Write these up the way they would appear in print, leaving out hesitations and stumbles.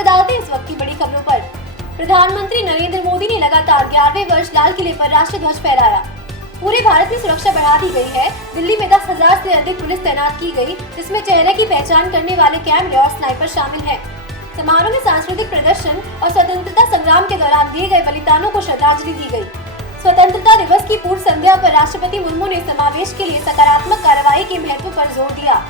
नजर डालते हैं इस वक्त की बड़ी खबरों पर। प्रधानमंत्री नरेंद्र मोदी ने लगातार 11वें वर्ष लाल किले पर राष्ट्रीय ध्वज फहराया। पूरे भारत में सुरक्षा बढ़ा दी गई है। दिल्ली में 10,000 से अधिक पुलिस तैनात की गई, जिसमें चेहरे की पहचान करने वाले कैमरे और स्नाइपर शामिल हैं। समारोह में सांस्कृतिक प्रदर्शन और स्वतंत्रता संग्राम के दौरान दिए गए बलिदानों को श्रद्धांजलि दी गई। स्वतंत्रता दिवस की पूर्व संध्या पर राष्ट्रपति मुर्मू ने समावेश के लिए सकारात्मक कार्रवाई के महत्व पर जोर दिया।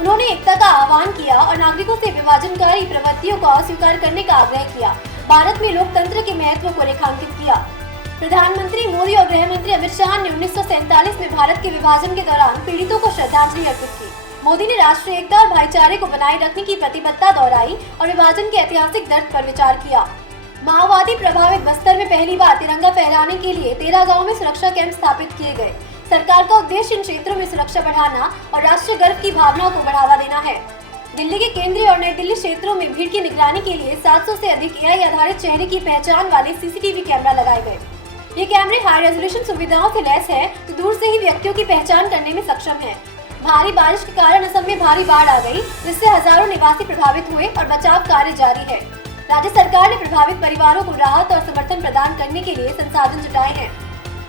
उन्होंने एकता का आह्वान किया और नागरिकों से विभाजनकारी प्रवृत्तियों को अस्वीकार करने का आग्रह किया। भारत में लोकतंत्र के महत्व को रेखांकित किया। प्रधानमंत्री मोदी और गृह मंत्री अमित शाह ने 1947 में भारत के विभाजन के दौरान पीड़ितों को श्रद्धांजलि अर्पित की। मोदी ने राष्ट्रीय एकता और भाईचारे को बनाए रखने की प्रतिबद्धता दोहराई और विभाजन के ऐतिहासिक दर्द पर विचार किया। माओवादी प्रभावित बस्तर में पहली बार तिरंगा फहराने के लिए 13 गाँव में सुरक्षा कैंप स्थापित किए गए। सरकार का उद्देश्य इन क्षेत्रों में सुरक्षा बढ़ाना और राष्ट्रीय गर्व की भावना को बढ़ावा देना है। दिल्ली के केंद्रीय और नई दिल्ली क्षेत्रों में भीड़ की निगरानी के लिए 700 से अधिक AI आधारित चेहरे की पहचान वाले CCTV कैमरा लगाए गए। ये कैमरे हाई रेजोल्यूशन सुविधाओं से लैस हैं, तो दूर से ही व्यक्तियों की पहचान करने में सक्षम हैं। भारी बारिश के कारण असम में भारी बाढ़ आ गई, जिससे हजारों निवासी प्रभावित हुए और बचाव कार्य जारी है। राज्य सरकार ने प्रभावित परिवारों को राहत और समर्थन प्रदान करने के लिए संसाधन जुटाए हैं।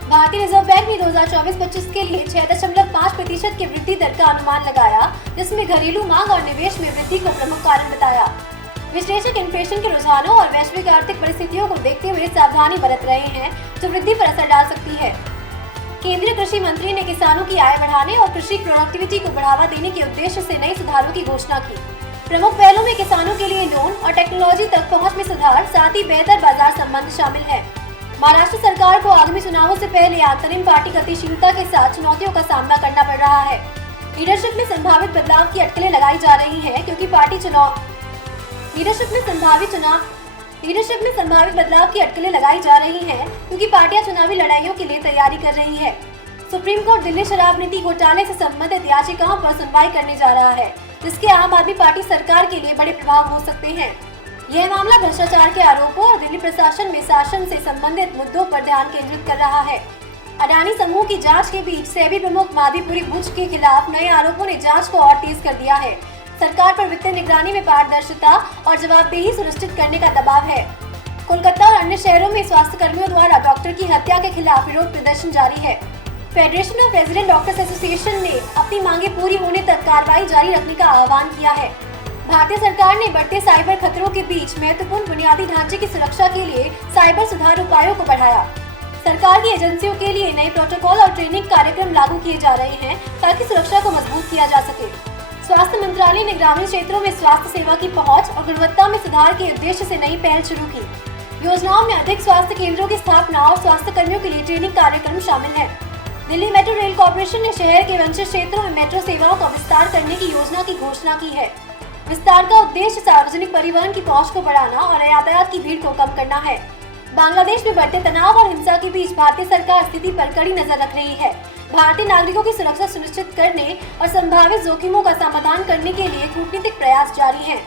भारतीय रिजर्व बैंक ने 2024-25 के लिए 6.5% की वृद्धि दर का अनुमान लगाया, जिसमें घरेलू मांग और निवेश में वृद्धि को प्रमुख कारण बताया। विश्लेषक इन्फ्लेशन के रुझानों और वैश्विक आर्थिक परिस्थितियों को देखते हुए सावधानी बरत रहे हैं, जो वृद्धि पर असर डाल सकती है। केंद्रीय कृषि मंत्री ने किसानों की आय बढ़ाने और कृषि प्रोडक्टिविटी को बढ़ावा देने के उद्देश्य से नए सुधारों की घोषणा की। प्रमुख पहलों में किसानों के लिए लोन और टेक्नोलॉजी तक पहुंच में सुधार, साथ ही बेहतर बाजार संबंध शामिल है। महाराष्ट्र सरकार को आगामी चुनावों से पहले अंतरिम पार्टी गतिशीलता के साथ चुनौतियों का सामना करना पड़ रहा है। लीडरशिप में संभावित बदलाव की अटकलें लगाई जा रही हैं, क्योंकि पार्टी पार्टियां चुनावी लड़ाइयों के लिए तैयारी कर रही है। सुप्रीम कोर्ट दिल्ली शराब नीति घोटाले से संबंधित याचिकाओं पर सुनवाई करने जा रहा है, जिसके आम आदमी पार्टी सरकार के लिए बड़े प्रभाव हो सकते हैं। यह मामला भ्रष्टाचार के आरोपों और दिल्ली प्रशासन में शासन से संबंधित मुद्दों पर ध्यान केंद्रित कर रहा है। अडानी समूह की जांच के बीच सेबी प्रमुख माधीपुरी बुच के खिलाफ नए आरोपों ने जांच को और तेज कर दिया है। सरकार पर वित्तीय निगरानी में पारदर्शिता और जवाबदेही सुनिश्चित करने का दबाव है। कोलकाता और अन्य शहरों में स्वास्थ्य कर्मियों द्वारा डॉक्टर की हत्या के खिलाफ विरोध प्रदर्शन जारी है। Federation of resident doctors association ने अपनी मांगे पूरी होने तक कार्रवाई जारी रखने का आह्वान किया है। भारतीय सरकार ने बढ़ते साइबर खतरों के बीच महत्वपूर्ण बुनियादी ढांचे की सुरक्षा के लिए साइबर सुधार उपायों को बढ़ाया। सरकार की एजेंसियों के लिए नए प्रोटोकॉल और ट्रेनिंग कार्यक्रम लागू किए जा रहे हैं, ताकि सुरक्षा को मजबूत किया जा सके। स्वास्थ्य मंत्रालय ने ग्रामीण क्षेत्रों में स्वास्थ्य सेवा की पहुंच और गुणवत्ता में सुधार के उद्देश्य से नई पहल शुरू की। योजनाओं में अधिक स्वास्थ्य केंद्रों की स्थापना और स्वास्थ्य कर्मियों के लिए ट्रेनिंग कार्यक्रम शामिल है। दिल्ली मेट्रो रेल कॉर्पोरेशन ने शहर के वंचित क्षेत्रों में मेट्रो सेवाओं का विस्तार करने की योजना की घोषणा की है। विस्तार का उद्देश्य सार्वजनिक परिवहन की पहुंच को बढ़ाना और यातायात की भीड़ को कम करना है। बांग्लादेश में बढ़ते तनाव और हिंसा के बीच भारतीय सरकार स्थिति पर कड़ी नजर रख रही है। भारतीय नागरिकों की सुरक्षा सुनिश्चित करने और संभावित जोखिमों का समाधान करने के लिए कूटनीतिक प्रयास जारी हैं।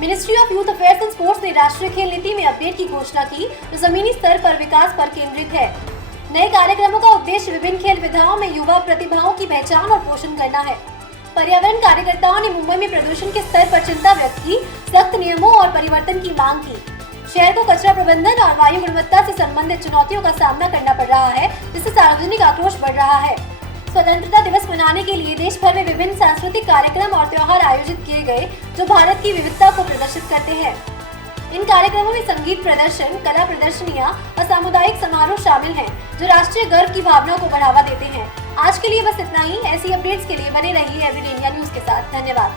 Ministry of youth affairs and sports ने राष्ट्रीय खेल नीति में अपडेट की घोषणा की, जो जमीनी स्तर पर विकास पर केंद्रित है। नए कार्यक्रमों का उद्देश्य विभिन्न खेल विधाओं में युवा प्रतिभाओं की पहचान और पोषण करना है। पर्यावरण कार्यकर्ताओं ने मुंबई में प्रदूषण के स्तर पर चिंता व्यक्त की, सख्त नियमों और परिवर्तन की मांग की। शहर को कचरा प्रबंधन और वायु गुणवत्ता से संबंधित चुनौतियों का सामना करना पड़ रहा है, जिससे सार्वजनिक आक्रोश बढ़ रहा है। स्वतंत्रता दिवस मनाने के लिए देश भर में विभिन्न सांस्कृतिक कार्यक्रम और त्योहार आयोजित किए गए, जो भारत की विविधता को प्रदर्शित करते हैं। इन कार्यक्रमों में संगीत प्रदर्शन, कला प्रदर्शनियां और सामुदायिक समारोह शामिल हैं, जो राष्ट्रीय गर्व की भावना को बढ़ावा देते हैं। आज के लिए बस इतना ही। ऐसी अपडेट्स के लिए बने रहिए एवरीडे इंडिया न्यूज के साथ। धन्यवाद।